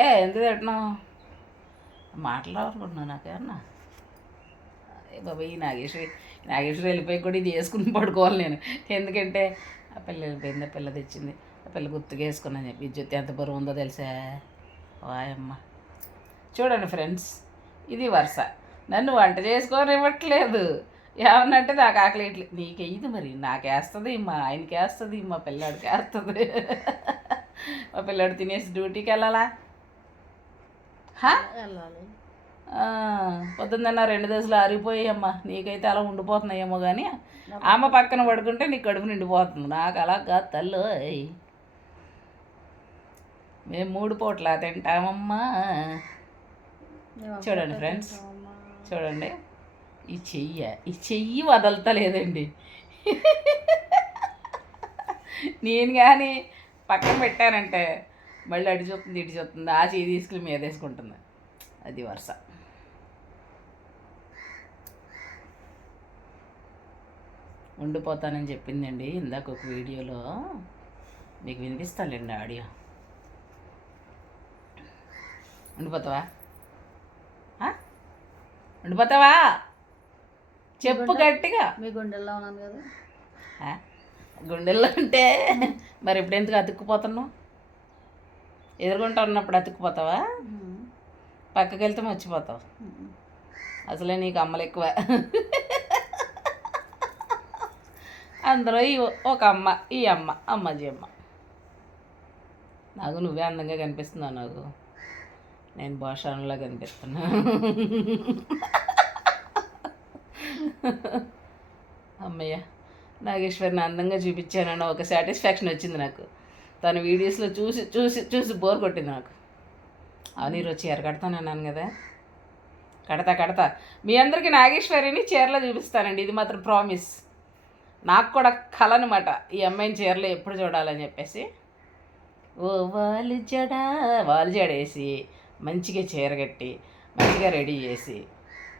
ఏ ఎందుకు తింటున్నావు మాట్లాడాలనుకుంటున్నావు నాకేమన్నా బాబా ఈ నాగేశ్వరి నాగేశ్వరి వెళ్ళిపోయి కూడా ఇది వేసుకుని పడుకోవాలి నేను. ఎందుకంటే ఆ పిల్ల వెళ్ళిపోయింది ఆ పిల్ల తెచ్చింది. ఆ పిల్ల గుర్తుగా వేసుకున్నాను చెప్పి. ఈ ఎంత బరువు ఉందో తెలుసా? వాయమ్మ. చూడండి ఫ్రెండ్స్ ఇది వరుస. నన్ను వంట చేసుకొని ఇవ్వట్లేదు ఏమన్నంటే నాకు ఆకలి ఇట్లా. నీకు ఇది మరి. నాకేస్తుంది మా ఆయనకి వేస్తుంది మా పిల్లాడికి వేస్తుంది మా పిల్లాడు తినేసి డ్యూటీకి వెళ్ళాలా? పొద్దున్న రెండు దశలు ఆరిపోయాయమ్మా. నీకైతే అలా ఉండిపోతున్నాయేమో కానీ అమ్మ పక్కన పడుకుంటే నీ కడుపు నిండిపోతుంది. నాకు అలా కాదు తల్లు మేము మూడు పూట్ల తింటామమ్మా. చూడండి ఫ్రెండ్స్ చూడండి. ఈ చెయ్య ఈ చెయ్యి వదలతలేదండి. నేను కానీ పక్కన పెట్టానంటే మళ్ళీ అడి చూస్తుంది ఇటు చూస్తుంది. ఆ చెయ్యి తీసుకుని మీద వేసుకుంటుంది. అది వరుస. ఉండిపోతానని చెప్పిందండి ఇందాక ఒక వీడియోలో. మీకు వినిపిస్తానులేండి ఆడియో? ఉండిపోతావా? ఉండిపోతావా? చెప్పు గట్టిగా. మీ గుండెల్లో ఉన్నాను కదా? గుండెల్లో ఉంటే మరి ఇప్పుడు ఎందుకు అతుక్కుపోతున్నావు? ఎదురుకుంటా ఉన్నప్పుడు అతుక్కుపోతావా? పక్కకి వెళ్తే మర్చిపోతావు. అసలే నీకు అమ్మలు ఎక్కువ. అందరూ ఈ ఒక అమ్మ ఈ అమ్మ అమ్మాజీ అమ్మ నాకు నువ్వే అందంగా కనిపిస్తున్నావు నాకు. నేను భాషణలో కనిపిస్తున్నా. అమ్మయ్య నాగేశ్వరిని అందంగా చూపించానని ఒక సాటిస్ఫాక్షన్ వచ్చింది నాకు. తన వీడియోస్లో చూసి చూసి చూసి బోర్ కొట్టింది నాకు. అవనీరు ఈరోజు చీర కడతానన్నాను కదా. కడతా కడతా. మీ అందరికీ నాగేశ్వరిని చీరలో చూపిస్తానండి. ఇది మాత్రం ప్రామిస్ నాకు కూడా కళ అనమాట ఈ అమ్మాయిని చీరలో ఎప్పుడు చూడాలని చెప్పేసి. ఓ వాళ్ళు జడ వాళ్ళు జడ వేసి మంచిగా చీర కట్టి మంచిగా రెడీ చేసి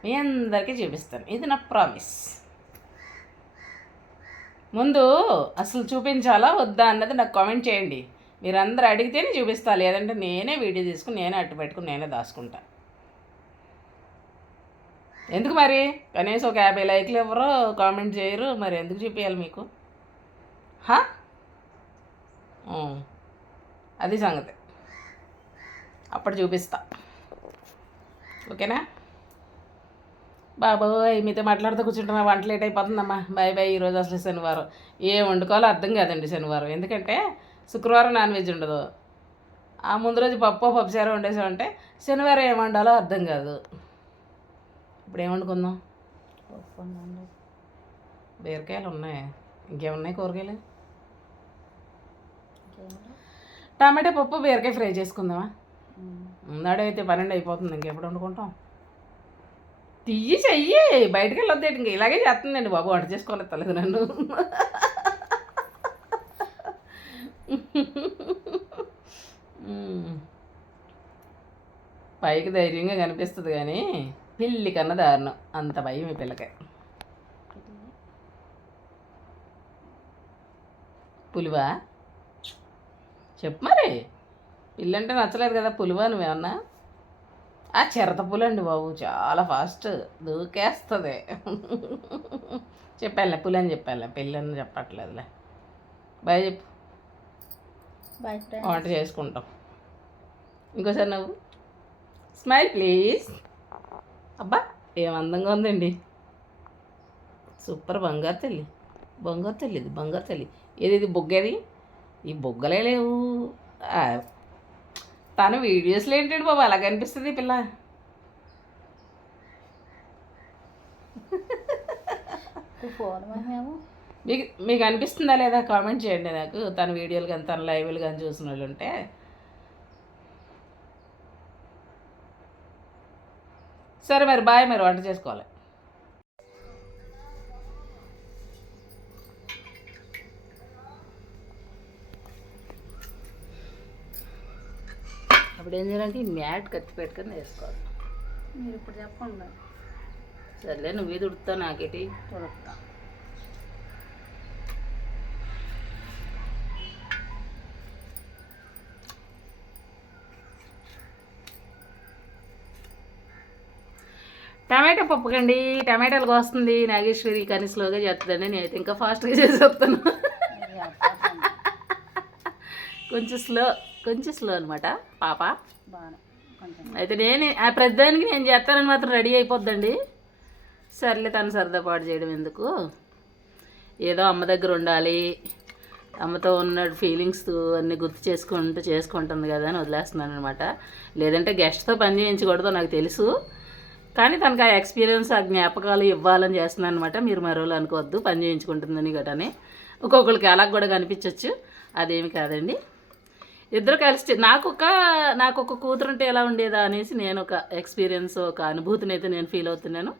మీ అందరికీ చూపిస్తాను. ఇది నా ప్రామిస్ ముందు అసలు చూపించాలా వద్దా అన్నది నాకు కామెంట్ చేయండి. మీరందరూ అడిగితేనే చూపిస్తా లేదంటే నేనే వీడియో తీసుకుని నేనే అట్టు పెట్టుకుని నేనే దాచుకుంటా. ఎందుకు మరి? కనీసం ఒక యాభై లైక్లు ఎవరో కామెంట్ చేయరు మరి ఎందుకు చూపించాలి మీకు? హా? అది సంగతి. అప్పుడు చూపిస్తా. ఓకేనా? బాబోయ్ మీతో మాట్లాడుతూ కూర్చుంటున్నా వంట లేట్ అయిపోతుందమ్మా. బాయ్ బాయ్ ఈరోజు అసలు శనివారం. ఏం వండుకోవాలో అర్థం కాదండి శనివారం. ఎందుకంటే శుక్రవారం నాన్ వెజ్ ఉండదు. ఆ ముందు రోజు పప్పు పప్పుచారు వండేసామంటే శనివారం ఏం వండాలో అర్థం కాదు. ఇప్పుడు ఏం వండుకుందాం. బీరకాయలు ఉన్నాయి. ఇంకేమున్నాయి కూరగాయలు? టమాటా పప్పు బీరకాయ ఫ్రై చేసుకుందామా. ముందాడైతే పన్నెండు అయిపోతుంది. ఇంకెప్పుడు వండుకుంటాం? తీయి చెయ్యి. బయటకు వెళ్ళొద్దు ఇంక ఇలాగే చేస్తుందండి బాబు. వంట చేసుకోవాలి తలేదు నన్ను. పైకి ధైర్యంగా కనిపిస్తుంది కానీ పిల్లి కన్నా దారుణం. అంత భయం ఈ పిల్లకి. పులివా? చెప్పు మరి. పిల్లంటే నచ్చలేదు కదా పులివా నువ్వేమన్నా? ఆ చిరత పులండి బాబు చాలా ఫాస్ట్. దూకేస్తుంది. చెప్పాలే పులి అని చెప్పాలే పిల్లని చెప్పట్లేదులే. బాయ్ చెప్పు. బాయ్ వంట చేసుకుంటాం. ఇంకోసారి నువ్వు. Smile please. అబ్బా ఏం అందంగా ఉందండి. సూపర్ బంగారు తల్లి. బంగారు తల్లి ఇది బంగారు తల్లి. ఏది ఇది బొగ్గేది? ఈ బొగ్గలే లేవు. తను వీడియోస్లో ఏంటండి బాబు? అలా కనిపిస్తుంది పిల్ల. మీకు మీకు అనిపిస్తుందా లేదా? కామెంట్ చేయండి నాకు. తన వీడియోలు కానీ తన లైవ్లు కానీ చూసిన వాళ్ళు ఉంటే. సరే మరి బాయ్ మరి వంట చేసుకోవాలి. అప్పుడు ఏం చేయాలంటే ఈ మ్యాట్ కత్తి పెట్టుకొని వేసుకోవాలి. మీరు ఇప్పుడు చెప్పండి. సర్లే నువ్వే తుడుతా నాకేటి? తుడుతా టమాటా పప్పుకండి టమాటాలు కోస్తుంది నాగేశ్వరి కానీ స్లోగా చేస్తుందండి నేనైతే ఇంకా ఫాస్ట్గా చేసేస్తాను కొంచెం స్లో కొంచెం స్లో అనమాట పాప. అయితే నేను ఆ ప్రతిదానికి నేను చేస్తానని మాత్రం రెడీ అయిపోద్దండి. సర్లే తను సరదా పాటు చేయడం ఎందుకు? ఏదో అమ్మ దగ్గర ఉండాలి. అమ్మతో ఉన్న ఫీలింగ్స్ అన్నీ గుర్తు చేసుకుంటూ చేసుకుంటుంది కదా అని వదిలేస్తున్నాను అనమాట లేదంటే గెస్ట్తో పని చేయించకూడదు నాకు తెలుసు. కానీ తనకు ఆ ఎక్స్పీరియన్స్ ఆ జ్ఞాపకాలు ఇవ్వాలని చేస్తున్నాను అనమాట మీరు మరోలు అనుకోవద్దు పని చేయించుకుంటుందని గటని ఒక్కొక్కరికి అలా కూడా కనిపించవచ్చు అదేమి కాదండి. ఇద్దరు కలిసి నాకు ఒక నాకు ఒక కూతురు ఉంటే ఎలా ఉండేదా అనేసి నేను ఒక ఎక్స్పీరియన్స్ ఒక అనుభూతిని అయితే నేను ఫీల్ అవుతున్నాను.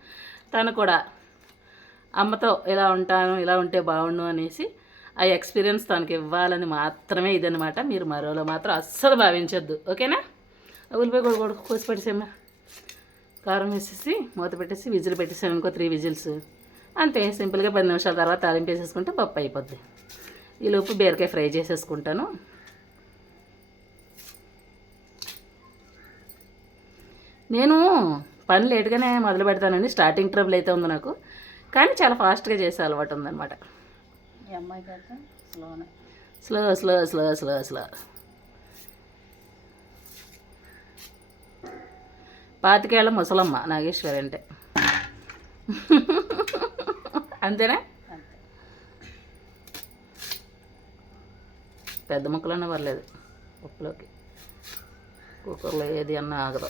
తను కూడా అమ్మతో ఇలా ఉంటాను ఇలా ఉంటే బాగుండు అనేసి ఆ ఎక్స్పీరియన్స్ తనకి ఇవ్వాలని మాత్రమే ఇదనమాట మీరు మరోలో మాత్రం అస్సలు భావించొద్దు. ఓకేనా? ఉల్లిపాయ కూడా కొడుకు కోసి పెట్టేసేమ్మా కారం వేసేసి మూత పెట్టేసి విజిల్ పెట్టేసాను ఇంకో త్రీ విజిల్స్. అంతే సింపుల్గా పది నిమిషాల తర్వాత తాలింపు వేసేసుకుంటే పప్పు అయిపోద్ది. ఈలోపు బీరకాయ ఫ్రై చేసేసుకుంటాను. నేను పని లేట్గానే మొదలు పెడతానండి. స్టార్టింగ్ ట్రబుల్ అయితే ఉంది నాకు. కానీ చాలా ఫాస్ట్గా చేసే అలవాటు ఉందన్నమాట. Slow slow slow slow slow పాతికేళ్ళ ముసలమ్మ నాగేశ్వరి అంటే. అంతేనా? అంతే. పెద్ద ముక్కలన్నా పర్లేదు. ఉప్పులోకి. కుక్కర్లో ఏది అన్నా ఆగదు.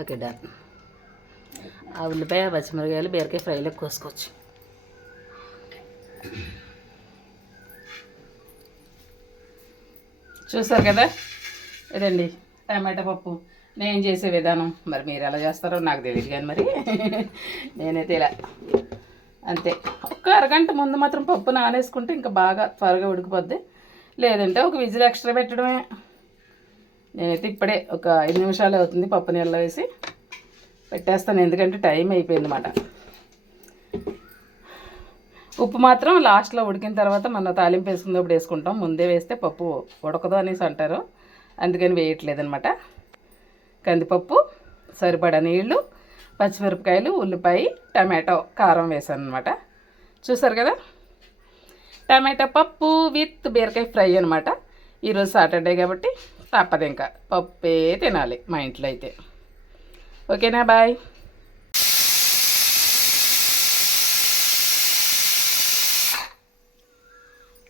ఓకే డన్ ఆ ఉల్లిపాయ పచ్చిమిరకాయలు బీరకాయ ఫ్రైలో కోసుకోవచ్చు. చూసారు కదా? ఇదండి టమాటా పప్పు. నేను చేసే విధానం. మరి మీరు ఎలా చేస్తారో నాకు తెలియదు కానీ మరి. నేనైతే ఇలా అంతే. ఒక్క అరగంట ముందు మాత్రం పప్పు నానేసుకుంటే ఇంకా బాగా త్వరగా ఉడికిపోద్ది. లేదంటే ఒక విజిల్ ఎక్స్ట్రా పెట్టడమే. నేనైతే ఇప్పుడే ఒక ఐదు నిమిషాలు అవుతుంది పప్పు నీళ్ళలో వేసి పెట్టేస్తాను ఎందుకంటే టైం అయిపోయింది అన్నమాట ఉప్పు మాత్రం లాస్ట్లో ఉడికిన తర్వాత మనం తాలింపు వేసుకున్నప్పుడు వేసుకుంటాం. ముందే వేస్తే పప్పు ఉడకదు అనేసి అంటారు. అందుకని వేయట్లేదనమాట కందిపప్పు సరిపడా నీళ్ళు పచ్చిమిరపకాయలు ఉల్లిపాయ టమాటో కారం వేసాను అనమాట చూసారు కదా? టమాటా పప్పు విత్ బీరకాయ ఫ్రై అనమాట ఈరోజు సాటర్డే కాబట్టి తప్పదు ఇంకా పప్పే తినాలి మా ఇంట్లో అయితే. ఓకేనా బాయ్.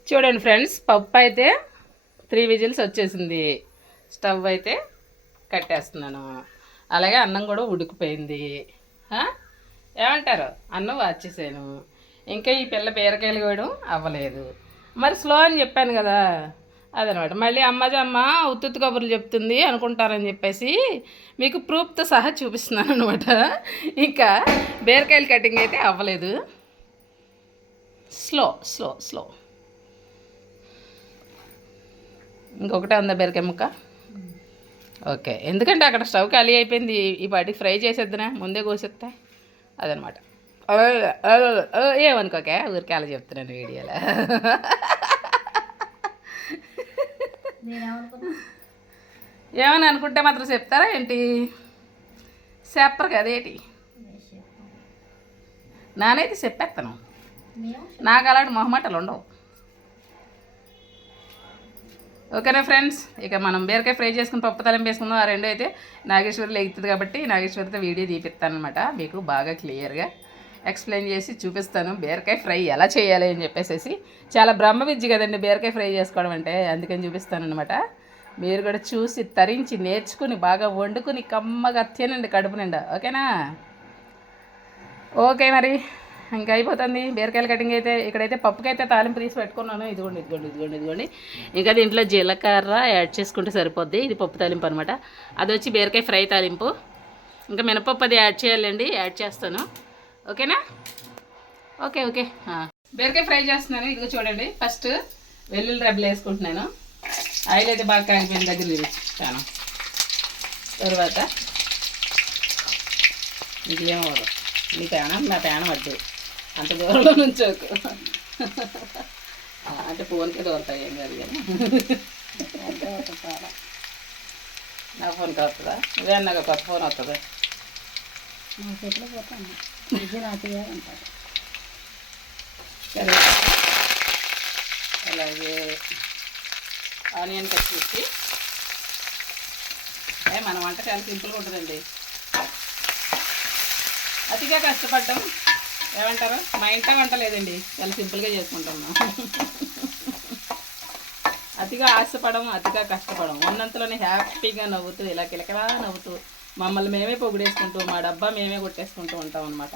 చూడండి ఫ్రెండ్స్ పప్పు అయితే త్రీ విజిల్స్ వచ్చేసింది. స్టవ్ అయితే కట్టేస్తున్నాను. అలాగే అన్నం కూడా ఉడికిపోయింది. ఏమంటారు? అన్నం వచ్చేసాను ఇంకా ఈ పిల్ల బీరకాయలు వేయడం అవ్వలేదు. మరి స్లో అని చెప్పాను కదా. అదనమాట. మళ్ళీ అమ్మజమ్మ ఉత్తుత్తు కబుర్లు చెప్తుంది అనుకుంటారని చెప్పేసి మీకు ప్రూఫ్తో సహా చూపిస్తున్నాను అనమాట ఇంకా బీరకాయలు కటింగ్ అయితే అవ్వలేదు. Slow slow slow. ఇంకొకటే ఉందా బీరకాయ ముక్క? ఓకే. ఎందుకంటే అక్కడ స్టవ్ ఖాళీ అయిపోయింది. ఈ పాటికి ఫ్రై చేసేద్దునా? ముందే కోసేస్తే అదనమాట. ఏమనుకోకే? ఊరికే అలా చెప్తున్నాను వీడియోలో. ఏమని అనుకుంటే మాత్రం చెప్తారా ఏంటి? చెప్పరు కదేటి నానైతే చెప్పేస్తాను నాకు అలాంటి మొహమాటలు ఉండవు. ఓకేనా ఫ్రెండ్స్? ఇక మనం బీరకాయ ఫ్రై చేసుకుని పప్పు తలం వేసుకుందాం. ఆ రెండు అయితే నాగేశ్వరి లెగుతుంది కాబట్టి నాగేశ్వరితో వీడియో తీపిస్తాను అనమాట మీకు బాగా క్లియర్గా ఎక్స్ప్లెయిన్ చేసి చూపిస్తాను. బీరకాయ ఫ్రై ఎలా చేయాలి అని చెప్పేసి చాలా బ్రహ్మ విద్య కదండి బీరకాయ ఫ్రై చేసుకోవడం అంటే అందుకని చూపిస్తాను అనమాట మీరు కూడా చూసి తరించి నేర్చుకుని బాగా వండుకుని కమ్మగా తినండి కడుపు నిండా. ఓకేనా? ఓకే మరి. ఇంకా అయిపోతుంది. బీరకాయల కటింగ్ అయితే ఇక్కడైతే పప్పుకైతే తాలింపు తీసి పెట్టుకున్నాను. ఇదిగోండి ఇదిగోండి ఇదిగోండి ఇదిగోండి. ఇంకా దీంట్లో జీలకర్ర యాడ్ చేసుకుంటే సరిపోద్ది. ఇది పప్పు తాలింపు అనమాట అది వచ్చి బీరకాయ ఫ్రై తాలింపు. ఇంకా మినపప్పు అది యాడ్ చేయాలండి. యాడ్ చేస్తాను. ఓకేనా? Okay okay. ఆ. బీరకాయ ఫ్రై చేస్తున్నాను. ఇదిగో చూడండి. ఫస్ట్ వెల్లుల్లి రెబ్బలు వేసుకుంటున్నాను. ఆయిల్ అయితే బాగా కాగిపోయిన దగ్గర నిలిచాను తర్వాత ఇంకేమవ్వదు నీ పేనం నా పేనం వద్దు. అంత దూరంలో నుంచోకు అంటే ఫోన్కే దొరుకుతాయి ఏం కాదు కానీ నా ఫోన్కి వస్తుందా ఇదే నాకు కొత్త ఫోన్ వస్తుంది పోతాను. ఇది నాటిగా సరే. అలాగే ఆనియన్ కట్ చేసి. మన వంట చాలా సింపుల్గా ఉంటుందండి. అతిగా కష్టపడ్డాం ఏమంటారు? మా ఇంట్లో వంట లేదండి. చాలా సింపుల్గా చేసుకుంటాం అతిగా ఆశపడం అతిగా కష్టపడం ఉన్నంతలోనే హ్యాపీగా నవ్వుతూ ఇలా కిలకలా నవ్వుతూ మమ్మల్ని మేమే పొగిడేసుకుంటూ మా డబ్బా మేమే కొట్టేసుకుంటూ ఉంటాం అనమాట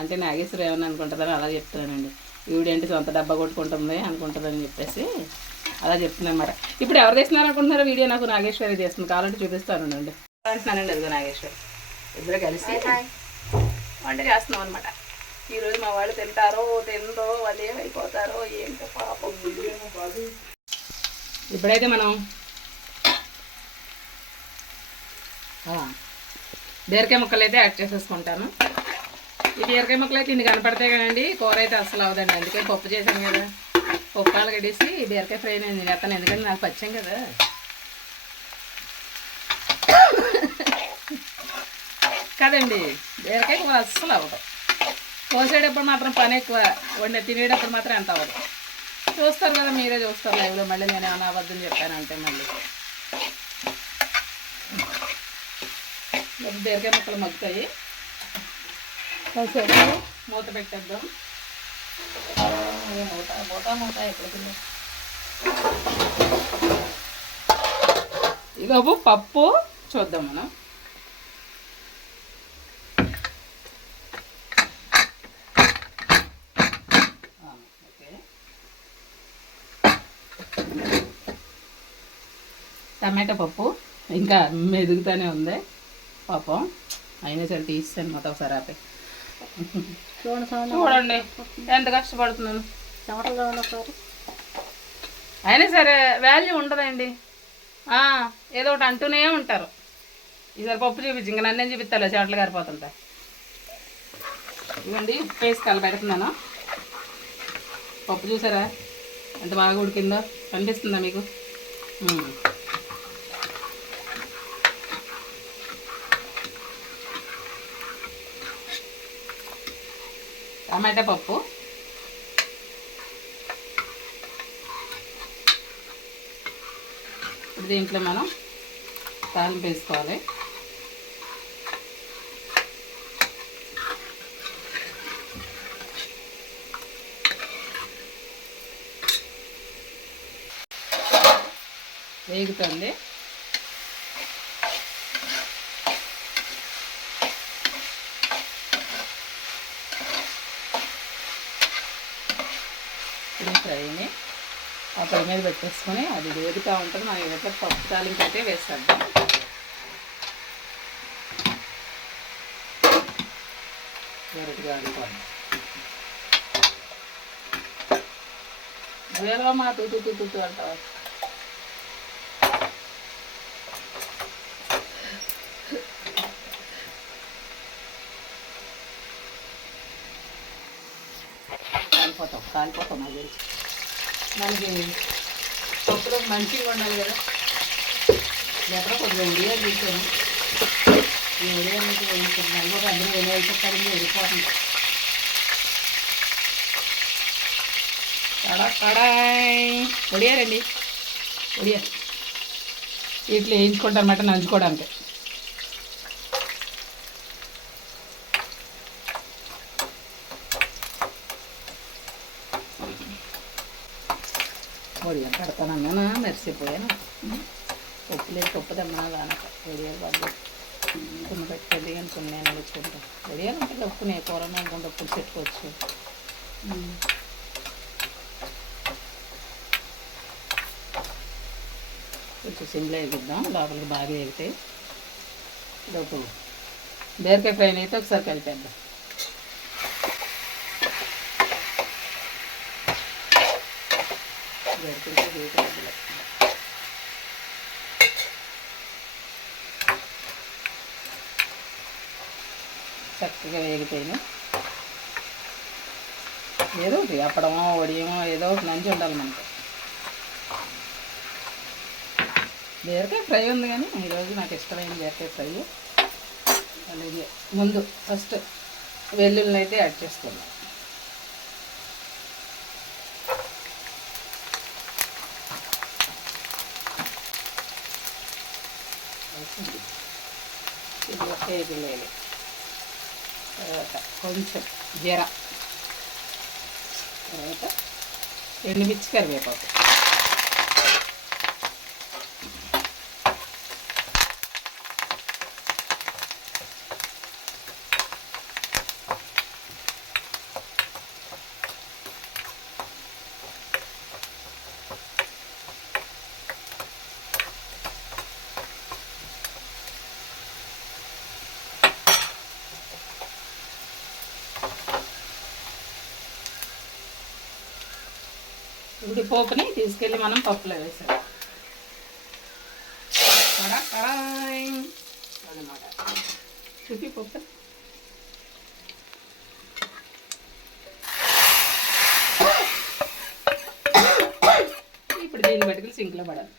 అంటే నాగేశ్వరం ఏమన్నా అనుకుంటుందని అలా చెప్తున్నానండి. ఈవిడేంటి సొంత డబ్బా కొట్టుకుంటుంది అనుకుంటుందని చెప్పేసి అలా చెప్తున్నాను అనమాట ఇప్పుడు ఎవరు తీస్తున్నారు అనుకుంటున్నారో వీడియో నాకు నాగేశ్వరి చేస్తుంది కావాలంటే చూపిస్తాను అండి అంటున్నానండి అదిగో నాగేశ్వరి. ఇద్దరు కలిసి వంట చేస్తున్నాం అనమాట ఈరోజు మా వాళ్ళు తింటారో తిందో వాళ్ళు ఏమైపోతారో ఏంటో పాపం. ఇప్పుడైతే మనం ఆ, బీరకాయ ముక్కలు అయితే యాడ్ చేసేసుకుంటాను. ఈ బీరకాయ ముక్కలు అయితే ఇన్ని కనపడతాయి కదండి కూర అయితే అసలు అవదండి. అందుకే పప్పు చేశాను కదా. పప్పు పాలు బీరకాయ ఫ్రై నేను తినేస్తాను ఎందుకంటే నాకు పచ్చాం కదా. కదండి బీరకాయ కూర అస్సలు అవ్వదు. కోసేటప్పుడు మాత్రం పని ఎక్కువ వండే తినేటప్పుడు మాత్రం ఎంత అవ్వదు. చూస్తారు కదా మీరే చూస్తారు లైవ్లో మళ్ళీ నేను ఏమైనా అబద్ధం చెప్పానంటే మళ్ళీ. బీరకాయ ముక్కలు మగ్గుతాయి. కాసేపు మూత పెట్టేద్దాం. మూత మూత మూత ఎక్కడికి ఇగోపు పప్పు చూద్దాం మనం. టమాటా పప్పు ఇంకా మెదుగుతూనే ఉంది. పాపం. అయినా సరే తీస్తాను మొత్తం ఒకసారి ఆపే. చూడండి ఎంత కష్టపడుతున్నాను. అయినా సరే వాల్యూ ఉండదండి. ఆ, ఏదో ఒకటి అంటూనే ఉంటారు. ఈసారి పప్పు చూపించి ఇంకా నన్నేం చూపిస్తాలే చెట్లు గారిపోతుంటా. ఇవ్వండి ఉప్పు వేసి కలబెడుతున్నాను పప్పు చూసారా? ఎంత బాగా ఉడికిందో? కనిపిస్తుందా మీకు? టమాటా పప్పు ఇప్పుడు దీంట్లో మనం తాలింపు వేసుకోవాలి. వేగుతుంది ఇప్పుడు ఫ్రైని ఆ పొయ్యి మీద పెట్టేసుకొని అది వేగుతూ ఉంటుంది. మనం ఇవట్ల పప్పు తాలింపు అయితే వేస్తాం. గరిటగా అనుకోండి నువ్వేదో మా తూ అంటావు? కాలిపోతాం కాలిపోతాం తెలిసి. మనకి పప్పులో మంచిగా ఉండాలి కదా. ఎక్కడ కొద్దిగా ఉడియాలు తీసాను. ఈ ఉడియాలు నుంచి వేయించుకుంటున్నాను కూడా అందరూ వెళ్ళి వెళ్ళిపోతారు వెళ్ళిపోతుంది. కడా కడాయ్ ఒడియారండి ఉడియా ఇట్లా వేయించుకుంటారన్నమాట నంచుకోవడానికి. ఒడియాలు పెడతానన్నానా మెరిసిపోయాను. ఉప్పు లేదు ఉప్పు తెమ్మన్నా దానక ఒడియాలు బాగా కొన్ని పెట్టండి అనుకుని నేను అడుగుతుంటాను ఒడియాలు ఉంటుంది ఉప్పు నేను కూర అనుకుంటే ఉప్పుడు పెట్టుకోవచ్చు కొంచెం సిమ్లో వేగిద్దాం లోపలికి బాగా వేగితే. లోపు బీరకాయ ఫ్రై అయితే ఒకసారి కలిపేద్దాం బీరకాయ వేగితే చక్కగా ఏదో ఒకటి అప్పడమో వడియమో ఏదో ఒకటి నంచి ఉండాలి మనకు. బీరకాయ ఫ్రై ఉంది కానీ ఈరోజు నాకు ఇష్టమైన బీరకాయ ఫ్రై. అలాగే ముందు ఫస్ట్ వెల్లుల్ని అయితే యాడ్ చేసుకున్నాం ఇది ఒకే పిల్లలు తర్వాత కొంచెం జీర తర్వాత ఎండుమిర్చి కరివేపాకు. ఇప్పుడు పోపుని తీసుకెళ్ళి మనం పప్పులో వేసాం అనమాట చూపి పప్పు ఇప్పుడు దీన్ని పట్టుకుని సింక్లో పడాలి.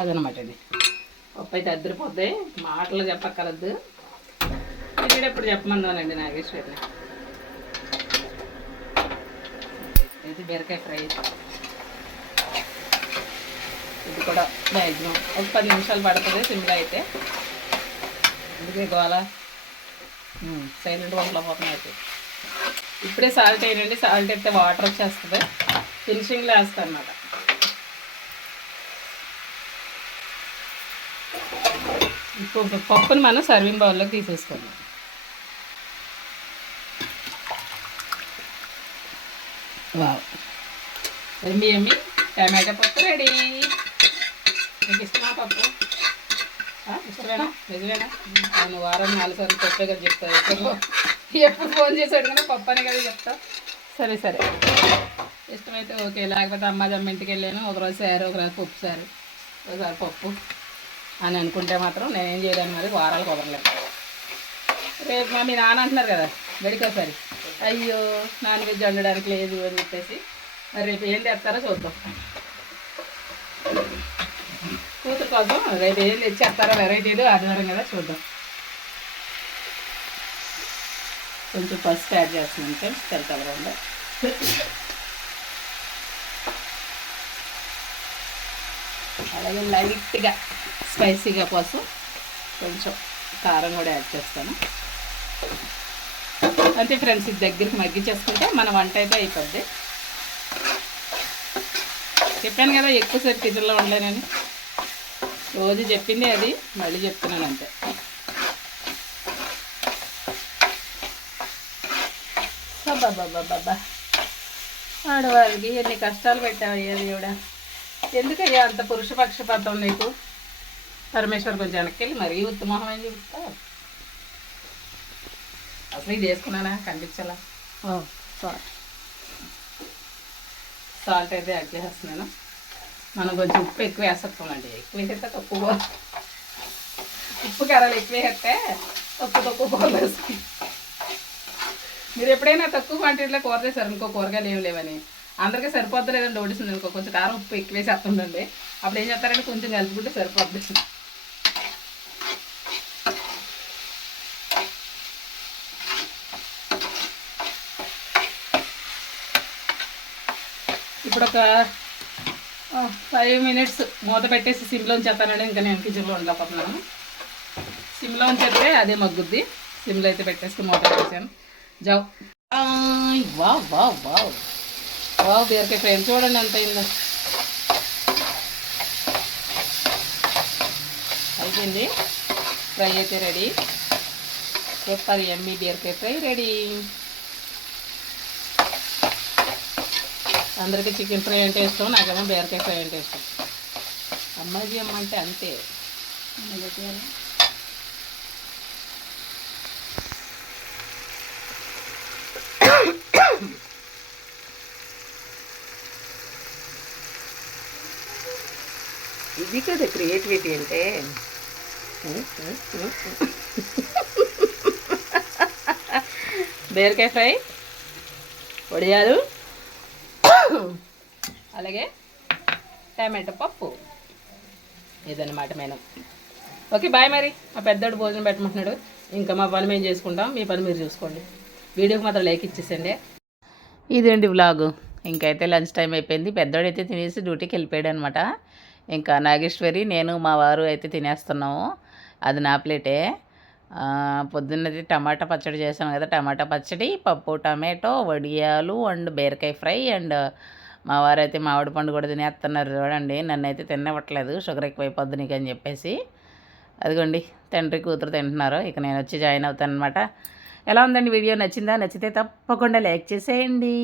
అదనమాట ఇది. పప్పు అయితే అద్దరిపోద్ది. మాటలు చెప్పక్కలద్దు ఇది చెప్పమన్నానండి నాగేశ్వరిని. ఇది బీరకాయ ఫ్రై. ఇది కూడా మ్యాక్సిమం ఒక పది నిమిషాలు పడుతుంది సిమ్లో అయితే. అందుకే గోల. సైలెంట్ వంటలో పోతున్నాయి అయితే. ఇప్పుడే సాల్ట్ వేయండి సాల్ట్ అయితే వాటర్ వచ్చేస్తుంది. ఫినిషింగ్లో వేస్తాను అన్నమాట. ఇప్పుడు పప్పుని మనం సర్వింగ్ బౌల్లోకి తీసేసుకుందాం ఎమ్మి ఎమ్మి టమాటా పప్పు రెడీ. మీకు ఇష్టమా పప్పు? ఇష్టమేనా? నిజమేనా? నేను వారం నాలుగు సార్లు పప్పే కదా చెప్తాను ఎప్పుడు ఎప్పుడు ఫోన్ చేశాడు కదా పప్పు అనే కదా చెప్తా సరే సరే. ఇష్టమైతే ఓకే. లేకపోతే అమ్మ అమ్మ ఇంటికి వెళ్ళాను. ఒకరోజు సారు ఒకరోజు పప్పు సారు. ఒకసారి పప్పు అని అనుకుంటే మాత్రం నేనేం చేయలేను మరి వారాలు కుదరలేదు రేపు మా మీ నాన్న అంటున్నారు కదా గడికోసారి అయ్యో నాన్ వెజ్ వండడానికి లేదు అని చెప్పేసి. మరి రేపు ఏం తెస్తారో చూద్దాం. కూతురు కోసం రేపు ఏం తెచ్చేస్తారో వెరైటీలు ఆదివారం కదా చూద్దాం. కొంచెం పసుపు యాడ్ చేస్తున్నాం ఫ్రెండ్స్ రండి? అలాగే లైట్గా స్పైసీగా కోసం కొంచెం కారం కూడా యాడ్ చేస్తాను. అంతే ఫ్రెండ్స్ ఇది దగ్గరికి మగ్గించేసుకుంటే మన వంట అయితే అయిపోద్ది. చెప్పాను కదా ఎక్కువసేపు కిచెన్లో ఉండలేనని. రోజు చెప్పింది అది మళ్ళీ చెప్తున్నాను అంతే. బాబా ఆడవారికి ఎన్ని కష్టాలు పెట్టావయ్యా దేవుడా. ఎందుకయ్యా అంత పురుష పక్షపాతం నీకు? పరమేశ్వర్ కొంచెం వెనక్కి వెళ్ళి మరీ ఉత్తమోహం అని చూపిస్తావు అసలు ఇది వేసుకున్నానా? కనిపించాలా? సారీ. సాల్ట్ అయితే యాడ్ చేసేస్తున్నాను. మనం కొంచెం ఉప్పు ఎక్కువ వేసేస్తామండి. ఎక్కువ వేసేస్తే తక్కువ ఉప్పు కారాలు ఎక్కువ వేస్తే తక్కువ తక్కువ కూర మీరు ఎప్పుడైనా తక్కువ క్వాంటిటీలో కూర చేశారు ఇంకో కూరగాయలు ఏం లేవని. అందరికీ సరిపోద్ది లేదండి ఓడిస్తుంది ఇంకో కొంచెం కారం ఉప్పు ఎక్కువ వేసేస్తుందండి. అప్పుడు ఏం చేస్తారంటే కొంచెం కలుపుకుంటే సరిపోద్ది. ఇప్పుడు ఒక ఫైవ్ మినిట్స్ మూత పెట్టేసి సిమ్లో ఉంచేస్తానండి. ఇంకా నేను కిచెన్లో ఉండకపోతున్నాను సిమ్లో ఉంచేస్తే అదే మగ్గుద్ది. సిమ్లో అయితే పెట్టేసి మూత పెట్టేసాను. జావ్. ఆయ్, వావ్ వావ్ వావ్. వావ్ బీరకాయ ఫ్రై చూడండి ఎంత అయిందో. అయిపోయింది. ఫ్రై అయితే రెడీ. సూపర్ ఎమ్మి బీరకాయ ఫ్రై రెడీ. అందరికీ చికెన్ ఫ్రై అంటే ఇష్టం నాకేమో బీరకాయ ఫ్రై అంటే ఇష్టం. అమ్మాజీ అమ్మ అంటే అంతే. ఇది కదా క్రియేటివిటీ అంటే. బీరకాయ ఫ్రై వడియాలు. అలాగే టమాటో పప్పు. ఇదన్నమాట మేము ఓకే బాయ్ మరి. మా పెద్దోడు భోజనం పెట్టమంటున్నాడు. ఇంకా మా పని మేము చేసుకుంటాం. మీ పని మీరు చూసుకోండి. వీడియోకి మాత్రం లైక్ ఇచ్చేసండి ఇదేంటి వ్లాగు ఇంకైతే లంచ్ టైం అయిపోయింది. పెద్దోడైతే తినేసి డ్యూటీకి వెళ్ళిపోయాడు అనమాట ఇంకా నాగేశ్వరి నేను మా వారు అయితే తినేస్తున్నాము. అది నా ప్లేటే. పొద్దున్నది టమాటా పచ్చడి చేసాం కదా టమాటా పచ్చడి పప్పు టమాటో వడియాలు అండ్ బీరకాయ ఫ్రై అండ్ మా వారు అయితే మామిడి పండు కూడా తినేస్తున్నారు చూడండి. నన్ను అయితే తినవట్లేదు షుగర్ ఎక్కువైపోద్ది నీకు అని చెప్పేసి. అదిగోండి తండ్రి కూతురు తింటున్నారు. ఇక నేను వచ్చి జాయిన్ అవుతాను అనమాట ఎలా ఉందండి వీడియో? నచ్చిందా? నచ్చితే తప్పకుండా లైక్ చేసేయండి.